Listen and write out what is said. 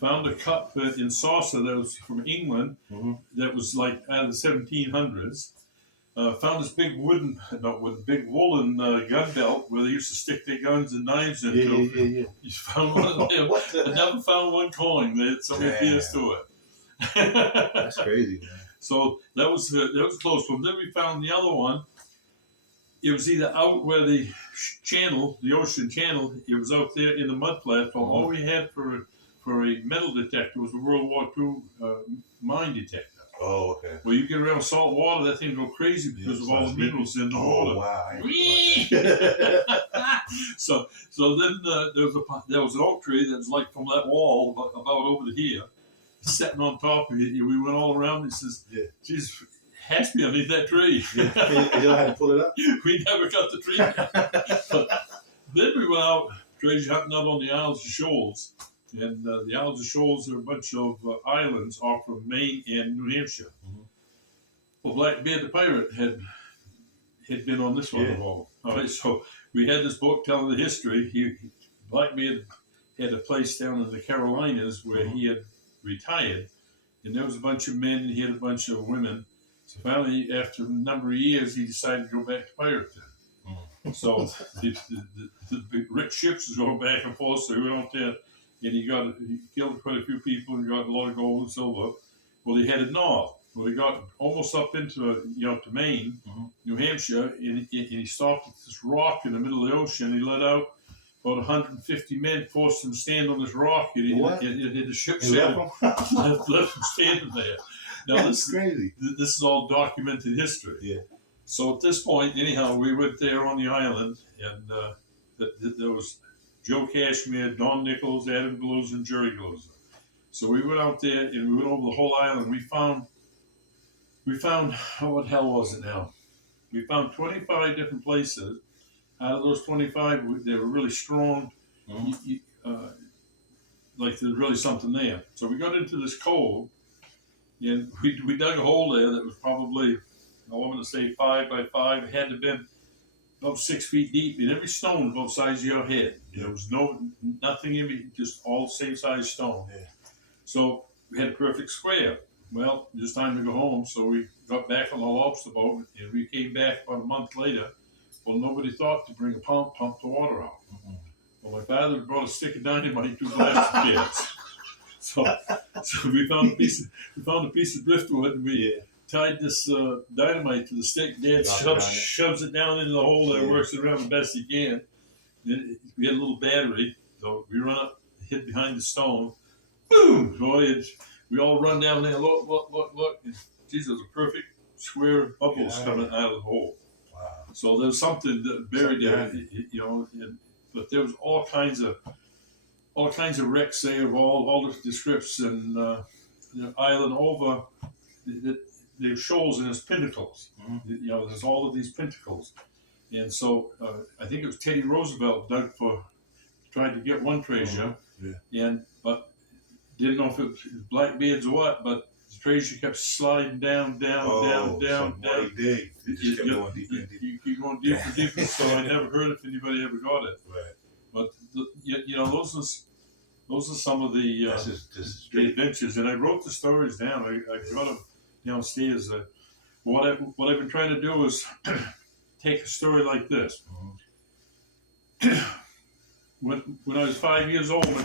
found a cup in saucer that was from England, that was like out of the 1700s. Found this big big woolen gun belt where they used to stick their guns and knives into. Yeah. You found one of them. I never found one coin. They had so many years to it. That's crazy, man. So that was a close one. Then we found the other one. It was either out where the ocean channel, it was out there in the mud platform. All we had for a metal detector was a World War II mine detector. Oh, okay. Well, you get around salt water, that thing go crazy because of all the minerals in the water. Oh, wow. so then there was an oak tree that was like from that wall about over here, sitting on top of it. We went all around. He says, "Geez, has to be underneath that tree." You know how to pull it up? We never got the tree. But then we went out treasure hunting out on the Isles of Shoals. And the Isles of Shoals are a bunch of islands off of Maine and New Hampshire. Well, Blackbeard the pirate had been on this one of all. All right, so we had this book telling the history. Blackbeard had a place down in the Carolinas where he had retired, and there was a bunch of men and he had a bunch of women. So finally, after a number of years, he decided to go back to pirating. So the big rich ships was going back and forth, so he went out there. And he killed quite a few people and got a lot of gold and silver. Well, he headed north. Well, he got almost up into to Maine, New Hampshire, and he stopped at this rock in the middle of the ocean. He let out about 150 men, forced him to stand on this rock, and the ship sailed, left him standing there. Now That's crazy. This is all documented history. Yeah. So at this point, anyhow, we went there on the island, and there was Joe Cashmere, Don Nichols, Adam Glues, and Jerry Glues. So we went out there and we went over the whole island. We found what the hell was it now? We found 25 different places. Out of those 25, they were really strong. Like there's really something there. So we got into this cove, and we dug a hole there that was probably, I want to say 5 by 5. It had to have been about 6 feet deep, and every stone was about the size of your head. There was nothing in it, just all the same size stone. Yeah. So we had a perfect square. Well, it was time to go home, so we got back on the lobster boat, and we came back about a month later. Well, nobody thought to bring a pump the water out. Well, my father brought a stick of dynamite to blast the kids. So we found a piece of driftwood, and we tied this dynamite to the stick. Dad shoves it down into the hole there, works it around the best he can. Then we had a little battery, so we run up, hid behind the stone. Boom! Boy, we all run down there. Look! And, geez, there's a perfect square bubbles coming out of the hole. Wow! So there's something buried there, but there was all kinds of wrecks there of all different descriptions, and the island over. There's shoals and there's pinnacles. There's all of these pinnacles. And so I think it was Teddy Roosevelt tried to get one treasure, but didn't know if it was Blackbeard's or what, but the treasure kept sliding down. He just kept going deeper and deeper. You keep going deeper and deeper, so I never heard if anybody ever got it. Right. But those are some of the adventures, and I wrote the stories down. I got them downstairs. What I've been trying to do is take a story like this. When I was 5 years old, my